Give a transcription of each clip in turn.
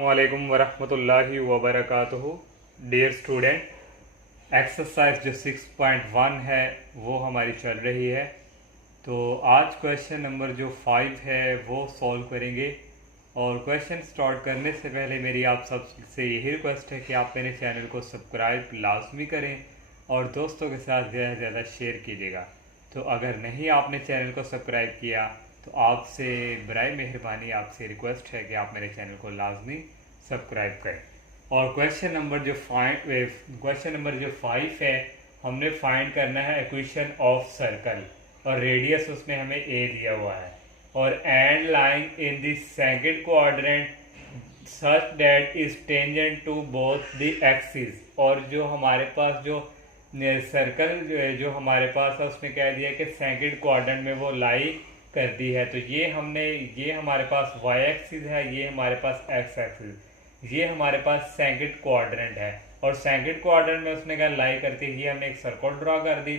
वालेकुम वरहमतुल्लाहि वबरकातुहू। Dear student, exercise जो 6.1 है वो हमारी चल रही है। तो आज क्वेश्चन नंबर जो 5 है वो सॉल्व करेंगे। और क्वेश्चन स्टार्ट करने से पहले मेरी आप सबसे यही रिक्वेस्ट है कि आप मेरे चैनल को सब्सक्राइब लाजमी करें और दोस्तों के साथ ज़्यादा से ज़्यादा शेयर कीजिएगा। तो अगर नहीं आपने चैनल को सब्सक्राइब किया तो आपसे बराए मेहरबानी आपसे रिक्वेस्ट है कि आप मेरे चैनल को लाजमी सब्सक्राइब करें। और क्वेश्चन नंबर जो 5 है, हमने फाइंड करना है इक्वेशन ऑफ सर्कल और रेडियस उसमें हमें ए दिया हुआ है और and line in the second quadrant such that is tangent to both the axis. और जो हमारे पास जो सर्कल जो हमारे पास है उसमें कह दिया कि सेकंड क्वाड्रेंट में वो लाई कर दी है। तो ये हमारे पास वाई एक्सिस है, ये हमारे पास एक्स एक्सिस, ये हमारे पास सेकंड क्वाड्रेंट है और सेकंड क्वाड्रेंट में उसने क्या लाई करती है, ये हमने एक सर्कल ड्रॉ कर दी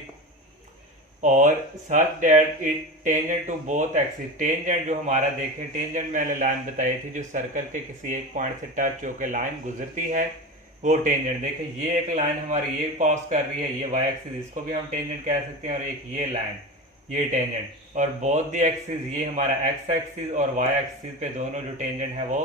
और such that it tangent to both axis. Tangent जो हमारा देखें, टेंजेंट मैंने लाइन बताई थी जो सर्कल के किसी एक पॉइंट से टच होकर लाइन गुजरती है वो टेंजेंट। देखें ये एक लाइन हमारी ये पास कर रही है, ये वाई एक्सिस, इसको भी हम टेंजेंट कह सकते हैं और एक ये लाइन ये टेंजेंट। और बोथ द एक्सिस ये हमारा एक्स एक्सिस और वाई एक्सिस पे दोनों जो टेंजेंट है वो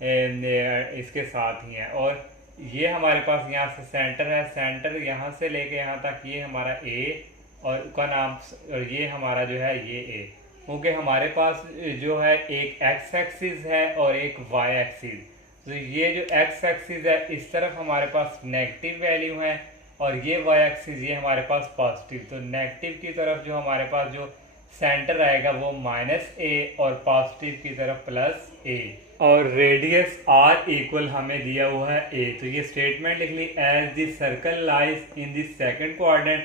इसके साथ ही है। और ये हमारे पास यहाँ से सेंटर है, सेंटर यहाँ से लेके यहाँ तक ये हमारा ए और का नाम, और ये हमारा जो है ये ए, क्योंकि हमारे पास जो है एक एक्स एक्सिस है और एक वाई एक्सिस। तो ये जो एक्स एक्सिस है इस तरफ हमारे पास नेगेटिव वैल्यू है और ये वाई एक्सिस ये हमारे पास पॉजिटिव। तो नेगेटिव की तरफ जो हमारे पास जो सेंटर आएगा वो -a और पॉजिटिव की तरफ +a और रेडियस r इक्वल हमें दिया हुआ है a। तो ये स्टेटमेंट लिख ली, as the circle lies in the second quadrant,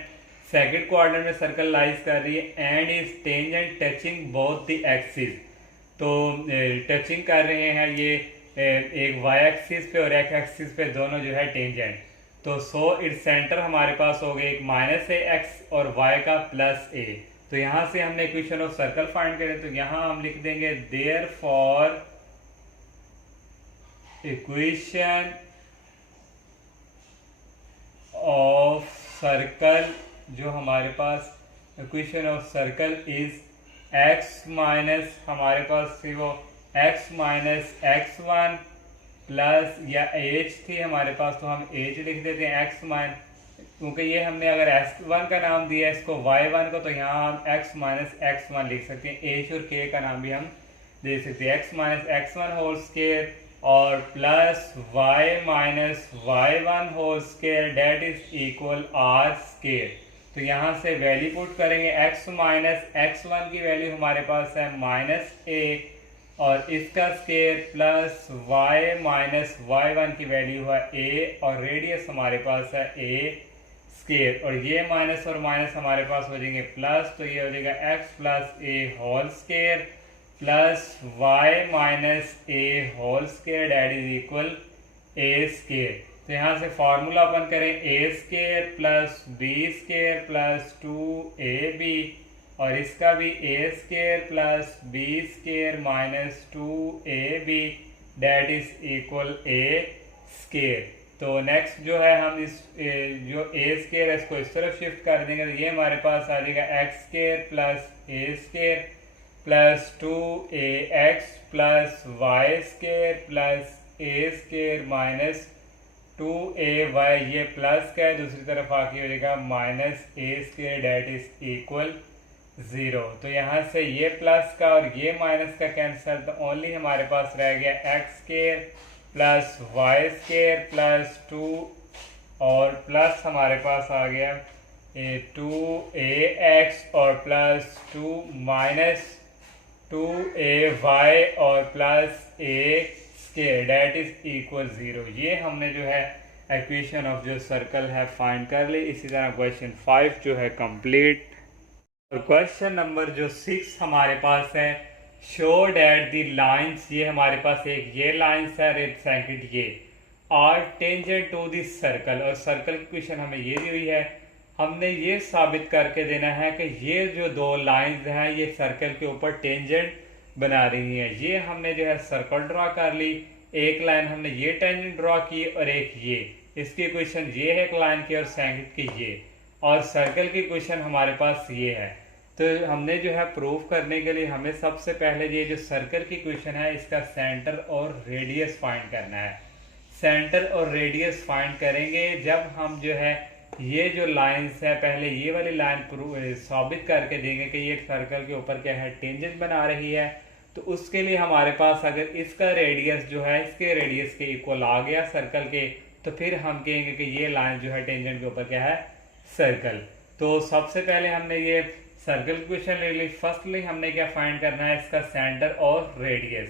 second quadrant में सर्कल लाइज कर रही है and is tangent touching both the axis. तो टचिंग कर रहे हैं ये एक वाई एक्सिस पे और एक्स एक्सिस पे दोनों जो है टेंजेंट। तो सो इट सेंटर हमारे पास हो गए एक -ax और y का +a। तो यहाँ से हमने इक्वेशन ऑफ सर्कल फाइंड करें, तो यहाँ हम लिख देंगे देयरफॉर इक्वेशन ऑफ सर्कल, जो हमारे पास equation of circle is x minus, हमारे पास थी वो x माइनस x1 प्लस या एच थी हमारे पास, तो हम एच लिख देते हैं x माइन, क्योंकि ये हमने अगर x1 का नाम दिया है इसको y1 को, तो यहाँ हम x माइनस x1 लिख सकते हैं। h और k का नाम भी हम दे सकते हैं, x minus x1 whole square और plus y minus y1 whole square that is equal r square. तो यहाँ से वैल्यू पुट करेंगे, x माइनस x1 की वैल्यू हमारे पास है -a और इसका square plus y minus y1 की वैल्यू है a और रेडियस हमारे पास है a स्क्वायर। और ये माइनस और माइनस हमारे पास हो जाएंगे प्लस, तो ये हो जाएगा x plus a whole square plus y minus a whole square that is equal a square. तो यहाँ से फार्मूला अपन करें a square plus b square plus 2ab और इसका भी a square plus b square minus 2ab that is equal a square. तो next जो है हम इस जो a स्क्वायर है इसको इस तरफ शिफ्ट कर देंगे, तो ये हमारे पास आ जाएगा x square plus a square plus 2ax plus y square plus a square minus 2ay, ये प्लस का है, दूसरी तरफ आके हो जाएगा minus a square that is equal 0। तो यहाँ से ये प्लस का और ये माइनस का कैंसिल, तो ओनली हमारे पास रह गया x square plus y square plus 2 और प्लस हमारे पास आ गया 2ax और प्लस 2 माइनस 2ay और plus a square that is equal 0। ये हमने जो है इक्वेशन ऑफ जो सर्कल है फाइंड कर ली। इसी तरह क्वेश्चन 5 जो है कंप्लीट। और क्वेश्चन नंबर जो 6 हमारे पास है, शो डैट द लाइंस, ये हमारे पास एक ये लाइंस है, एक सेकंड ये are tangent to the circle, और सर्कल की क्वेश्चन हमें ये दी हुई है। हमने ये साबित करके देना है कि ये जो दो लाइंस हैं ये सर्कल के ऊपर टेंजेंट बना रही हैं। ये हमने जो है सर्कल ड्रा कर ली, एक लाइन हमने ये टेंजेंट ड्रॉ की और एक ये, इसकी इक्वेशन ये है एक लाइन की और सेकंड की ये, और सर्कल की इक्वेशन हमारे पास ये है। तो हमने जो है प्रूफ करने के लिए हमें सबसे पहले ये जो सर्कल की इक्वेशन है इसका सेंटर और रेडियस फाइंड करना है। सेंटर और रेडियस फाइंड करेंगे जब हम जो है ये जो लाइंस है, पहले ये वाली लाइन साबित करके देंगे कि ये सर्कल के ऊपर क्या है, टेंजेंट बना रही है। तो उसके लिए हमारे पास अगर इसका रेडियस जो है इसके रेडियस के इक्वल आ गया सर्कल के, तो फिर हम कहेंगे कि ये लाइन जो है टेंजेंट के ऊपर क्या है, सर्कल। तो सबसे पहले हमने ये सर्कल क्वेश्चन ले ली। फर्स्टली हमने क्या फाइंड करना है, इसका सेंटर और रेडियस।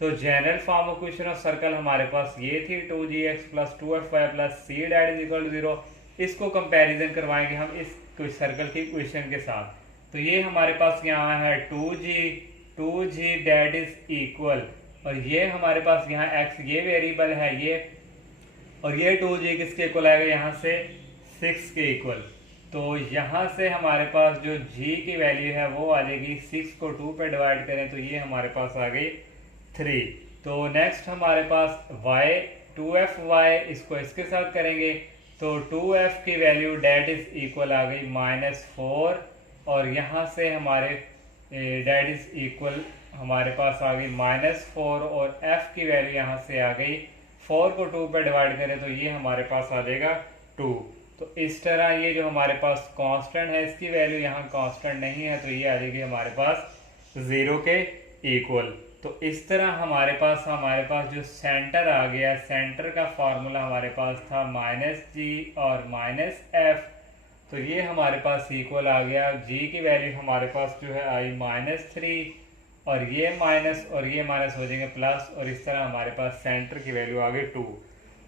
तो general form of question of circle हमारे पास ये थी 2gx + 2fy + c = 0। इसको कंपैरिजन करवाएंगे हम इस सर्कल की इक्वेशन के साथ। तो ये हमारे पास यहाँ है 2g दैट इज इक्वल, और ये हमारे पास यहाँ x ये वेरिएबल है ये, और ये 2g किसके इक्वल आएगा, यहाँ से 6 के इक्वल। तो यहाँ से हमारे पास जो g की वैल्यू है वो आ जाएगी, 6 को 2 पे डिवाइड करें तो ये हमारे पास आ गई 3। तो नेक्स्ट हमारे पास y 2fy, इसको इसके साथ करेंगे तो 2f की वैल्यू डेट इज इक्वल आ गई -4, और यहाँ से हमारे डेट इज इक्वल हमारे पास आ गई -4, और f की वैल्यू यहाँ से आ गई 4 को 2 पे डिवाइड करें तो ये हमारे पास आ जाएगा 2। तो इस तरह ये जो हमारे पास कांस्टेंट है इसकी वैल्यू यहाँ कांस्टेंट नहीं है, तो ये आ जाएगी हमारे पास 0 के इक्वल। तो इस तरह हमारे पास जो सेंटर आ गया, सेंटर का फार्मूला हमारे पास था -g और -f, तो ये हमारे पास इक्वल आ गया। g की वैल्यू हमारे पास जो है आई -3, और ये माइनस और ये माइनस हो जाएंगे प्लस, और इस तरह हमारे पास सेंटर की वैल्यू आ गई 2।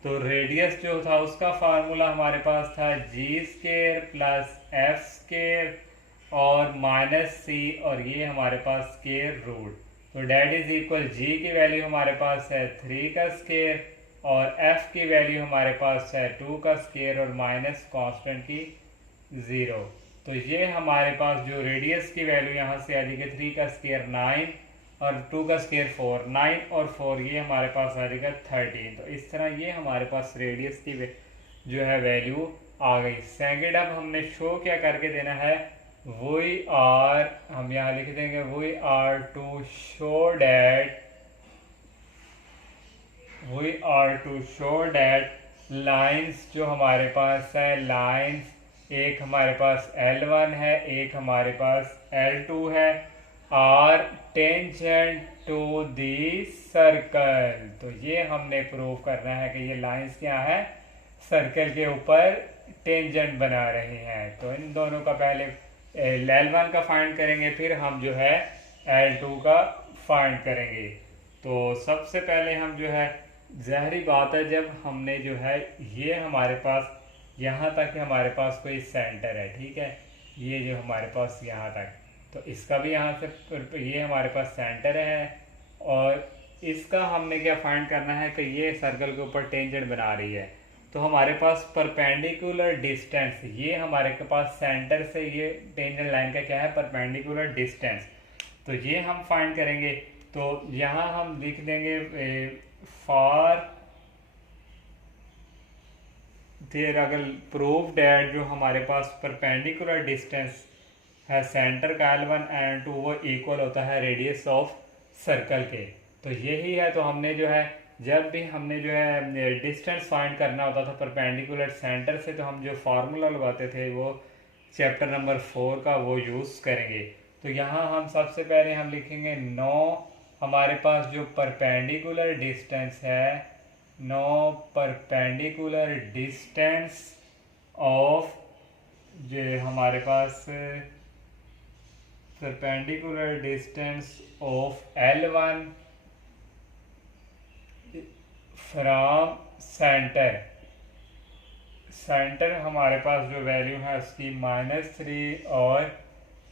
तो रेडियस जो था उसका फार्मूला हमारे पास था g² + f² और -c, और ये हमारे पास स्क्वायर रूट। तो डेट इज इक्वल g की वैल्यू हमारे पास है 3 का स्क्वायर, और f की वैल्यू हमारे पास है 2 का स्क्वायर, और माइनस कांस्टेंट की 0। तो ये हमारे पास जो रेडियस की वैल्यू यहाँ से आ जाएगी 3 का स्क्वायर 9 और 2 का स्क्वायर 4, 9 और 4 ये हमारे पास आ जाएगा 13। तो इस तरह ये हमारे पास रेडियस की जो है वैल्यू आ गई। सेकंड अब हमने शो क्या करके देना है, वी आर, हम यहाँ लिख देंगे we are to show that lines जो हमारे पास है, लाइंस एक हमारे पास L1 है, एक हमारे पास L2 है, are tangent to the circle. तो ये हमने प्रूव करना है कि ये लाइंस क्या है, सर्कल के ऊपर टेंजेंट बना रहे हैं। तो इन दोनों का पहले L1 का फाइंड करेंगे, फिर हम जो है L2 का फाइंड करेंगे। तो सबसे पहले हम जो है, ज़ाहिरी बात है जब हमने जो है ये हमारे पास यहाँ तक हमारे पास कोई सेंटर है, ठीक है, ये जो हमारे पास यहाँ तक, तो इसका भी यहाँ से ये हमारे पास सेंटर है, और इसका हमने क्या फाइंड करना है कि ये सर्कल के ऊपर टेंजेंट बना रही है। तो हमारे पास परपेंडिकुलर डिस्टेंस, ये हमारे के पास सेंटर से ये टेंजेंट लाइन का क्या है, परपेंडिकुलर डिस्टेंस, तो ये हम फाइंड करेंगे। तो यहाँ हम लिख देंगे फॉर देयर अगर प्रूफ डैट जो हमारे पास परपेंडिकुलर डिस्टेंस है सेंटर का L1 एंड L2 वो इक्वल होता है रेडियस ऑफ सर्कल के। तो यही है, तो हमने जो है जब भी हमने जो है डिस्टेंस फाइंड करना होता था परपेंडिकुलर सेंटर से, तो हम जो फार्मूला लगाते थे वो चैप्टर नंबर 4 का वो यूज़ करेंगे। तो यहाँ हम सबसे पहले हम लिखेंगे 9 हमारे पास जो परपेंडिकुलर डिस्टेंस है, 9 परपेंडिकुलर डिस्टेंस ऑफ जो हमारे पास perpendicular distance of L1 from centre. Centre हमारे पास जो वैल्यू है उसकी -3 और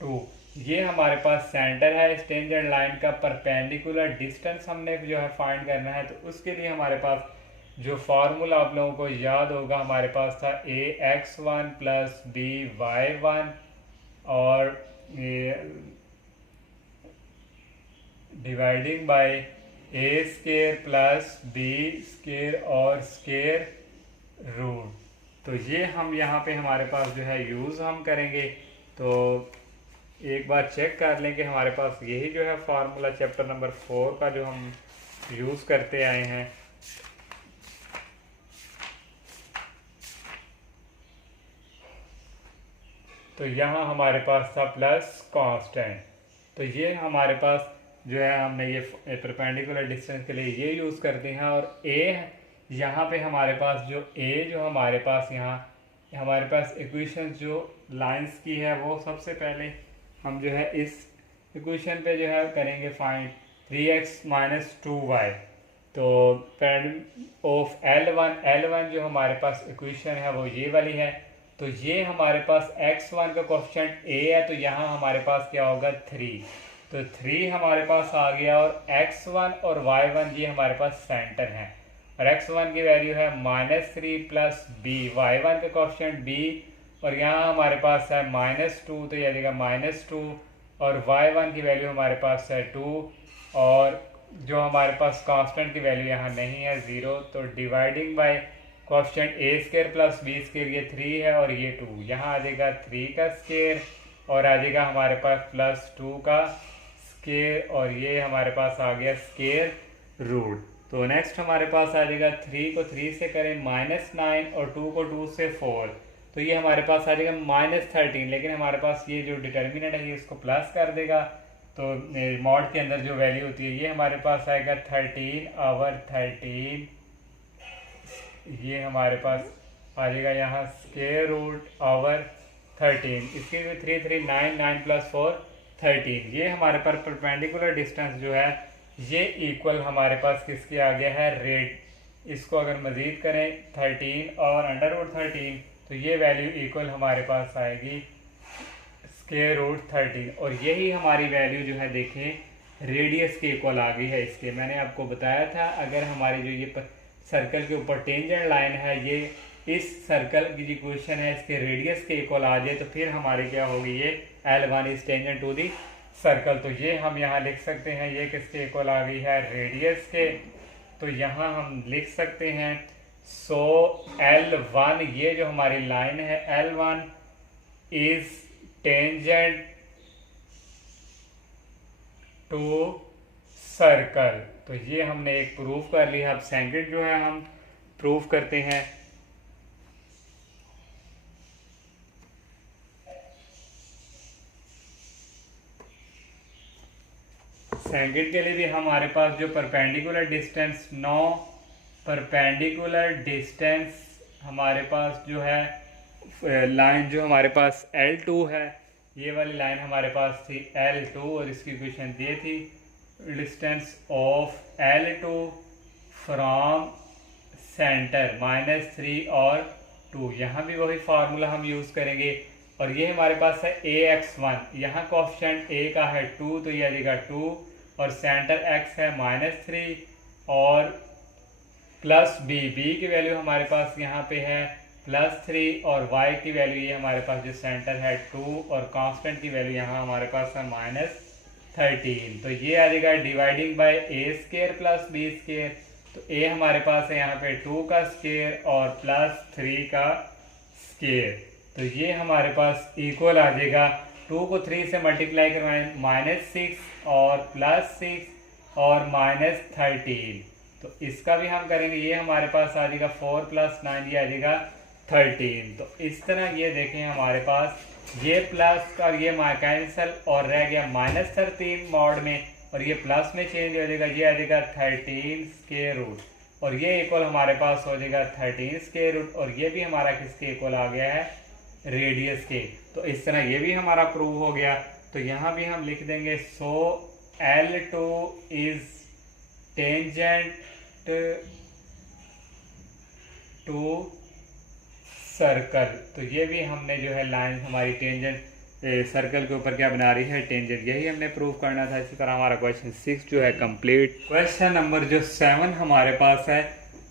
2, ये हमारे पास सेंटर है इस टेंजेंट लाइन का। परपेंडिकुलर डिस्टेंस हमने जो है फाइंड करना है, तो उसके लिए हमारे पास जो फार्मूला आप लोगों को याद होगा हमारे पास था ax1 + by1 और dividing by a square plus b square और स्केयर रूट। तो ये हम यहाँ पे हमारे पास जो है यूज़ हम करेंगे। तो एक बार चेक कर लें कि हमारे पास यही जो है फार्मूला चैप्टर नंबर 4 का जो हम यूज़ करते आए हैं। तो यहाँ हमारे पास था प्लस कांस्टेंट, तो ये हमारे पास जो है हमने ये परपेंडिकुलर डिस्टेंस के लिए ये यूज़ करते हैं। और ए यहाँ पे हमारे पास जो हमारे पास यहाँ हमारे पास इक्वेशन जो लाइंस की है, वो सबसे पहले हम जो है इस इक्वेशन पे जो है करेंगे फाइंड 3x - 2y। तो पैड ऑफ L1 जो हमारे पास इक्वेशन है वो ये वाली है। तो ये हमारे पास x1 का कोएफिशिएंट a है, तो यहाँ हमारे पास क्या होगा 3। तो 3 हमारे पास आ गया, और x1 और y1 ये हमारे पास सेंटर हैं, और x1 की वैल्यू है -3 प्लस b, y1 का कोएफिशिएंट b, और यहाँ हमारे पास है -2, तो ये देगा -2, और y1 की वैल्यू हमारे पास है 2, और जो हमारे पास कांस्टेंट की वैल्यू यहाँ नहीं है 0। तो dividing by coefficient a square plus b square, ये 3 है और ये 2, यहाँ आ जाएगा 3 का स्केयर, और आ जाएगा हमारे पास +2 का स्केयर, और ये हमारे पास आ गया स्केयर रूट। तो नेक्स्ट हमारे पास आ जाएगा 3 को 3 से करें -9 और 2 को 2 से 4, तो ये हमारे पास आ जाएगा -13। लेकिन हमारे पास ये जो डिटर्मिनेंट है ये इसको प्लस कर देगा। तो मॉड के अंदर जो वैल्यू होती है ये हमारे पास आएगा 13/13, ये हमारे पास आ जाएगा यहाँ स्केयर रूट ओवर 13। इसकी भी 3 3 9 9 + 4 13। ये हमारे पर परपेंडिकुलर डिस्टेंस जो है ये इक्वल हमारे पास किसके आ गया है रेड। इसको अगर मज़ीद करें 13 और √13, तो ये वैल्यू इक्वल हमारे पास आएगी स्केयर रूट 13, और यही हमारी वैल्यू जो है देखें रेडियस के इक्वल आ गई है। इसके मैंने आपको बताया था अगर हमारी जो ये सर्कल के ऊपर टेंजेंट लाइन है ये इस सर्कल की जो इक्वेशन है इसके रेडियस के इक्वल आ जाए, तो फिर हमारी क्या होगी, ये L1 is tangent to the circle. तो ये हम यहाँ लिख सकते हैं ये किसके इक्वल आ गई है रेडियस के। तो यहाँ हम लिख सकते हैं सो L1 ये जो हमारी लाइन है L1 is tangent to circle. तो ये हमने एक प्रूफ कर लिया। अब सेकंड जो है हम प्रूफ करते हैं। सेकंड के लिए भी हमारे पास जो परपेंडिकुलर डिस्टेंस परपेंडिकुलर डिस्टेंस हमारे पास जो है लाइन जो हमारे पास L2 है, ये वाली लाइन हमारे पास थी L2 और इसकी इक्वेशन दी थी distance of L2 from centre -3 और 2। यहाँ भी वही फार्मूला हम यूज़ करेंगे। और ये हमारे पास है AX1, यहाँ कोएफिशिएंट A का है 2, तो ये आ जाएगा 2, और सेंटर X है -3 और प्लस B की वैल्यू हमारे पास यहाँ पे है +3, और Y की वैल्यू ये हमारे पास जो सेंटर है 2, और कांस्टेंट की वैल्यू यहाँ हमारे पास है -13। तो ये आ जाएगा dividing by A square plus B square. तो A हमारे पास है यहाँ पे 2 का स्केयर और +3 का स्केयर। तो ये हमारे पास इक्वल आ जाएगा 2 को 3 से मल्टीप्लाई करवाएं -6 और +6 और -13। तो इसका भी हम करेंगे, ये हमारे पास आ जाएगा 4 + 9, ये आ जाएगा 13। तो इस तरह ये देखें हमारे पास ये प्लस का ये कैंसल और रह गया -13 मॉड में, और ये प्लस में चेंज हो जाएगा, ये आ जाएगा 13 स्क्वायर रूट, और ये इक्वल हमारे पास हो जाएगा 13 स्क्वायर रूट, और ये भी हमारा किसके इक्वल आ गया है रेडियस के। तो इस तरह ये भी हमारा प्रूव हो गया। तो यहाँ भी हम लिख देंगे so L2 is tangent to circle. तो ये भी हमने जो है लाइन हमारी टेंजेंट सर्कल के ऊपर क्या बना रही है टेंजेंट, यही हमने प्रूव करना था। इसी तरह हमारा क्वेश्चन 6 जो है कंप्लीट। क्वेश्चन नंबर जो 7 हमारे पास है,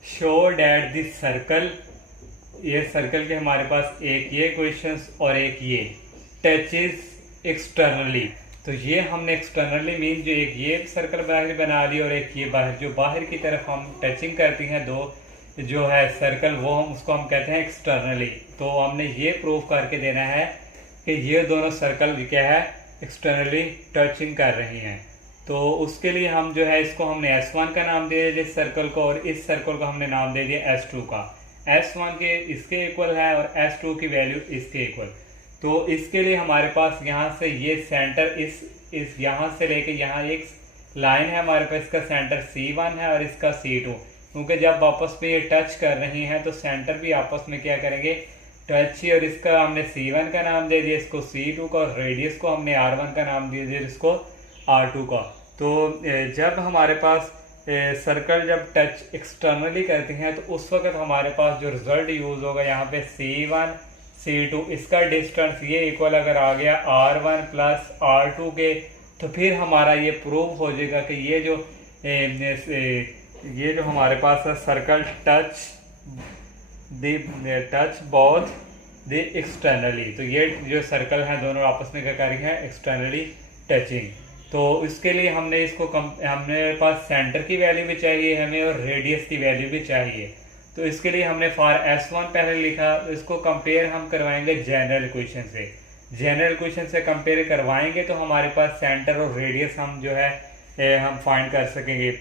शो डैट दिस सर्कल, ये सर्कल के हमारे पास एक ये क्वेश्चन और एक ये टचेस एक्सटर्नली। तो ये हमने एक्सटर्नली मीन जो एक ये सर्कल बाहर बना लिया और एक ये बाहर, जो बाहर की तरफ हम टचिंग करती हैं दो जो है सर्कल, वो हम उसको हम कहते हैं एक्सटर्नली। तो हमने ये प्रूव करके देना है कि ये दोनों सर्कल क्या है एक्सटर्नली टचिंग कर रही हैं। तो उसके लिए हम जो है इसको हमने S1 का नाम दे दिया इस सर्कल को, और इस सर्कल को हमने नाम दे दिया S2 का। S1 के इसके इक्वल है और S2 की वैल्यू इसके इक्वल। तो इसके लिए हमारे पास यहाँ से ये सेंटर इस यहाँ से लेके यहाँ एक लाइन है हमारे पास, इसका सेंटर C1 है और इसका C2, क्योंकि जब आपस में ये टच कर रही हैं तो सेंटर भी आपस में क्या करेंगे टच ही। और इसका हमने C1 का नाम दे दिया, इसको C2 का, और रेडियस को हमने R1 का नाम दे दिया, इसको R2 का। तो जब हमारे पास सर्कल जब टच एक्सटर्नली करते हैं तो उस वक्त हमारे पास जो रिजल्ट यूज होगा यहाँ पे C1 C2, इसका डिस्टेंस ये इक्वल अगर आ गया R1 प्लस R2 के, तो फिर हमारा ये प्रूव हो जाएगा कि ये जो हमारे पास है circle touch both the externally. तो ये जो सर्कल हैं दोनों आपस में क्या कर रही हैं एक्सटर्नली टचिंग। तो इसके लिए हमने इसको हमने पास सेंटर की वैल्यू भी चाहिए हमें और रेडियस की वैल्यू भी चाहिए। तो इसके लिए हमने फॉर S1 पहले लिखा, तो इसको कंपेयर हम करवाएंगे जनरल इक्वेशन से। जनरल इक्वेशन से कंपेयर करवाएंगे तो हमारे पास सेंटर और रेडियस हम जो है हम फाइंड कर सकेंगे।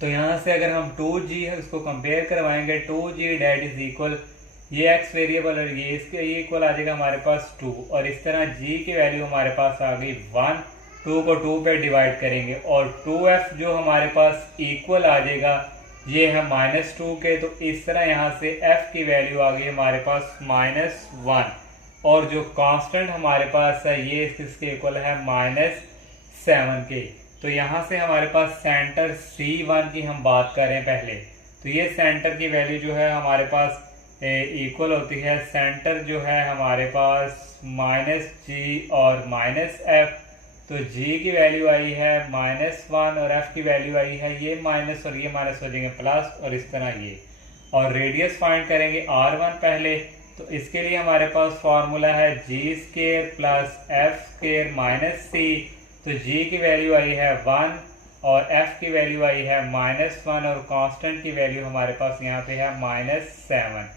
तो यहाँ से अगर हम 2g है उसको कंपेयर करवाएंगे, 2g डेट इज इक्वल ये x वेरिएबल और ये इसके इक्वल आ जाएगा हमारे पास 2, और इस तरह g की वैल्यू हमारे पास आ गई 1, 2 को 2 पे डिवाइड करेंगे और 2f जो हमारे पास इक्वल आ जाएगा ये है -2 के। तो इस तरह यहाँ से f की वैल्यू आ गई हमारे पास -1, और जो कांस्टेंट हमारे पास है ये इसके इक्वल है -7 के। तो यहाँ से हमारे पास सेंटर C1 की हम बात करें पहले, तो ये सेंटर की वैल्यू जो है हमारे पास इक्वल होती है, सेंटर जो है हमारे पास -g और -f। तो g की वैल्यू आई है -1 और f की वैल्यू आई है ये माइनस और ये माइनस हो जाएंगे प्लस, और इस तरह ये। और रेडियस फाइंड करेंगे R1 पहले, तो इसके लिए हमारे पास फॉर्मूला है g² plus f² minus c। तो g की वैल्यू आई है 1 और f की वैल्यू आई है -1, और कांस्टेंट की वैल्यू हमारे पास यहाँ पे है -7,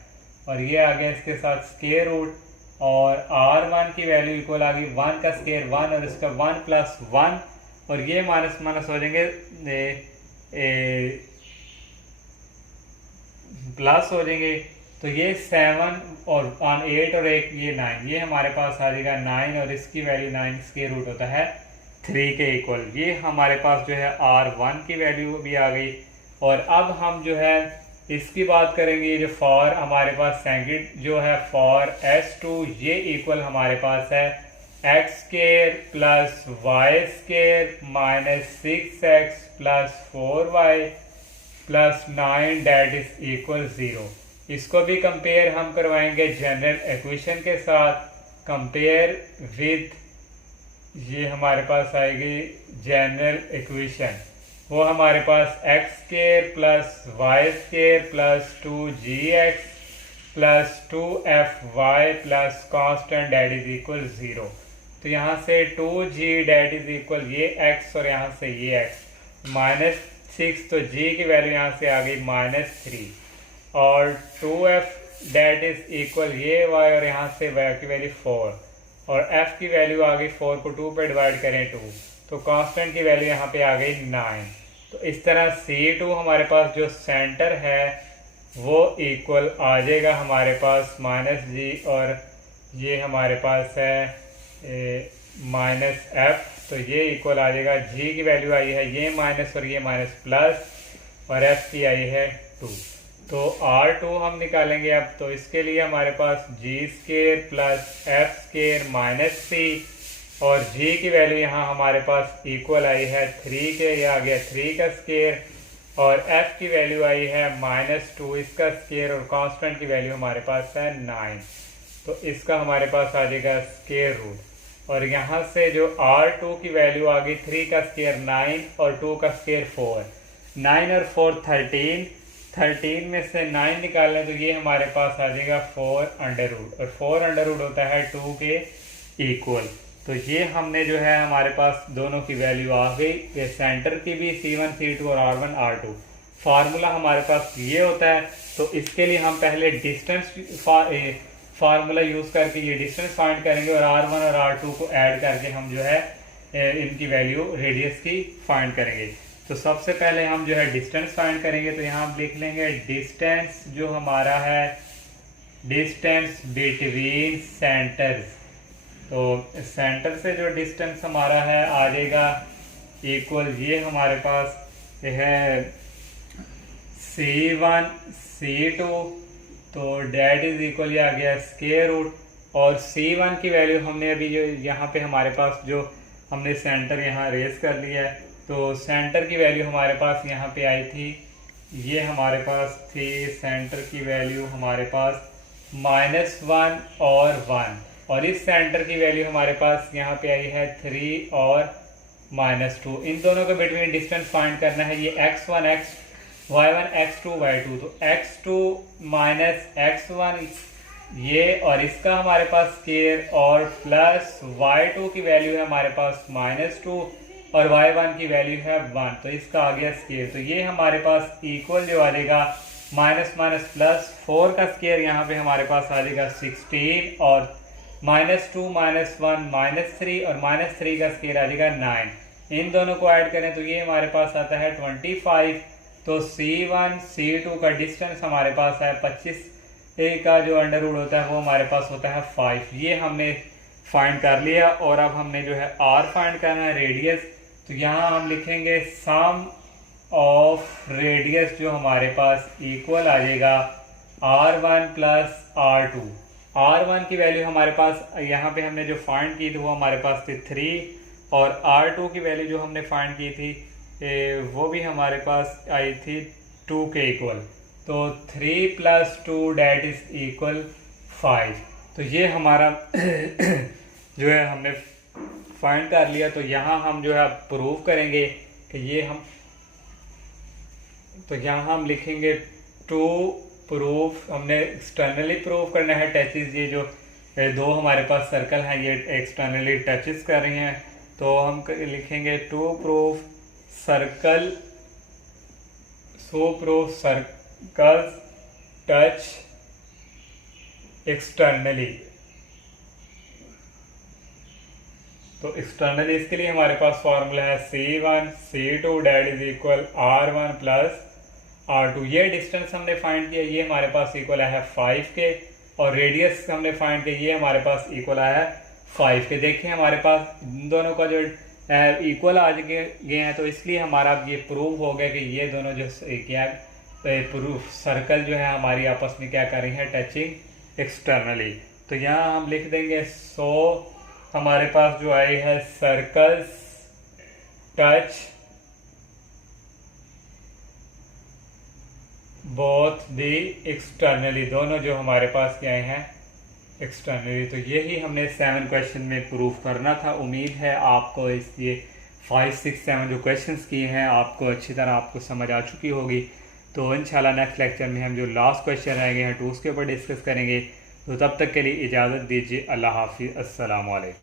और ये आ गया इसके साथ स्क्वायर रूट, और R1 की वैल्यू इक्वल आ गई 1 का स्क्वायर 1 और इसका 1 प्लस 1, और ये माइनस माइनस हो जाएंगे प्लस हो जाएंगे। तो ये 7 और 8 और 1 ये 9, ये हमारे पास आ जाएगा 9, और इसकी वैल्यू 9 स्क्वायर रूट होता है 3 के इक्वल। ये हमारे पास जो है R1 की वैल्यू भी आ गई। और अब हम जो है इसकी बात करेंगे, जो फॉर हमारे पास सेकंड जो है फॉर S2 ये इक्वल हमारे पास है x² plus y² minus 6x plus 4y plus 9 that is equal 0। इसको भी कंपेयर हम करवाएंगे जनरल इक्वेशन के साथ, कंपेयर विद ये हमारे पास आएगी जनरल इक्वेशन, वो हमारे पास x² plus y² plus 2gx plus 2fy plus constant that is equal 0। तो यहाँ से 2g डेट इज इक्वल ये x और यहाँ से ये x -6, तो g की वैल्यू यहाँ से आ गई -3, और 2f डेट इज इक्वल ये y और यहाँ से y की वैल्यू 4, और f की वैल्यू आ गई 4 को 2 पे डिवाइड करें 2, तो कांस्टेंट की वैल्यू यहाँ पे आ गई 9। तो इस तरह C2 हमारे पास जो सेंटर है वो इक्वल आ जाएगा हमारे पास -g, और ये हमारे पास है -f, तो ये इक्वल आ जाएगा g की वैल्यू आई है ये माइनस और ये माइनस प्लस, और f की आई है 2। तो R2 हम निकालेंगे अब, तो इसके लिए हमारे पास g² plus f² minus c, और g की वैल्यू यहाँ हमारे पास इक्वल आई है 3 के, ये आ गया 3 का स्क्वायर, और f की वैल्यू आई है -2 इसका स्क्वायर, और कांस्टेंट की वैल्यू हमारे पास है 9, तो इसका हमारे पास आ जाएगा स्क्वायर रूट। और यहाँ से जो R2 की वैल्यू आ गई 3 का स्क्वायर 9 और 2 का स्क्वायर 4, 9 और 4 13 में से 9 निकालें तो ये हमारे पास आ जाएगा 4 अंडर रूट, और 4 अंडर रूट होता है 2 के इक्वल। तो ये हमने जो है हमारे पास दोनों की वैल्यू आ गई, ये सेंटर की भी C1 C2 और R1 R2। फार्मूला हमारे पास ये होता है, तो इसके लिए हम पहले डिस्टेंस फार्मूला यूज़ करके ये डिस्टेंस फाइंड करेंगे और R1 और R2 को ऐड करके हम जो है इनकी वैल्यू रेडियस की फाइंड करेंगे। तो सबसे पहले हम जो है डिस्टेंस फाइंड करेंगे, तो यहाँ हम लिख लेंगे डिस्टेंस जो हमारा है डिस्टेंस बिटवीन सेंटर्स। तो सेंटर से जो डिस्टेंस हमारा है आ जाएगा इक्वल, ये हमारे पास है C1 C2, तो डेट इज इक्वल आ गया स्क्वायर रूट। और C1 की वैल्यू हमने अभी जो यहाँ पे हमारे पास जो हमने सेंटर यहाँ रेस कर लिया है, तो सेंटर की वैल्यू हमारे पास यहाँ पे आई थी, ये हमारे पास थी सेंटर की वैल्यू हमारे पास -1 और 1, और इस सेंटर की वैल्यू हमारे पास यहाँ पे आई है 3 और -2। इन दोनों के बिटवीन डिस्टेंस फाइंड करना है, ये x1 y1 x2 y2, तो x2 -x1 ये और इसका हमारे पास स्क्वायर और प्लस y2 की वैल्यू है हमारे पास -2 और y1 की वैल्यू है 1, तो इसका आ गया स्क्वायर। तो ये हमारे पास इक्वल जो आ जाएगा -+4 का स्क्वायर यहाँ पे हमारे पास आ जाएगा 16 और -2 -1 -3 और -3 का स्क्वायर आ जाएगा 9। इन दोनों को ऐड करें तो ये हमारे पास आता है 25। तो C1 C2 का डिस्टेंस हमारे पास है 25 का जो अंडर रूट होता है वो हमारे पास होता है 5। ये हमने फाइंड कर लिया और अब हमने जो है R फाइंड करना है रेडियस। तो यहाँ हम लिखेंगे सम ऑफ रेडियस जो हमारे पास इक्वल आ जाएगा R1 + R2। R1 की वैल्यू हमारे पास यहाँ पे हमने जो फाइंड की थी वो हमारे पास थी 3 और R2 की वैल्यू जो हमने फाइंड की थी वो भी हमारे पास आई थी 2 के इक्वल। तो 3 + 2 डेट इज इक्वल 5। तो ये हमारा जो है हमने फाइंड कर लिया। तो यहाँ हम जो है प्रूव करेंगे कि ये हम, तो यहाँ हम लिखेंगे टू प्रूफ, हमने एक्सटर्नली प्रूव करना है टचेस। ये जो दो हमारे पास सर्कल हैं ये एक्सटर्नली टचेस कर रही हैं, तो हम लिखेंगे to proof circle, so proof circles touch externally. तो एक्सटर्नली इसके लिए हमारे पास फॉर्मूला है C1 C2 date is equal R1 + R2। ये डिस्टेंस हमने फाइंड किया, ये हमारे पास इक्वल है 5 के, और रेडियस हमने फाइंड किया, ये हमारे पास इक्वल है 5 के। देखिए हमारे पास इन दोनों का जो इक्वल आ गए हैं, तो इसलिए हमारा ये प्रूव हो गया कि ये दोनों जो क्या प्रूफ सर्कल जो है हमारी आपस में क्या कर रही है, टचिंग एक्सटर्नली। तो यहाँ हम लिख देंगे सो हमारे पास जो आई है circles touch both the externally, दोनों जो हमारे पास क्या हैं एक्सटर्नली। तो यही हमने 7 क्वेश्चन में प्रूफ करना था। उम्मीद है आपको इस ये 5, 6, 7 जो क्वेश्चंस किए हैं आपको अच्छी तरह आपको समझ आ चुकी होगी। तो इंशाल्लाह नेक्स्ट लेक्चर में हम जो लास्ट क्वेश्चन रह गए हैं तो उसके ऊपर डिस्कस करेंगे। तो तब तक के लिए इजाज़त दीजिए। अल्लाह हाफिज़, अस्सलाम वालेकुम।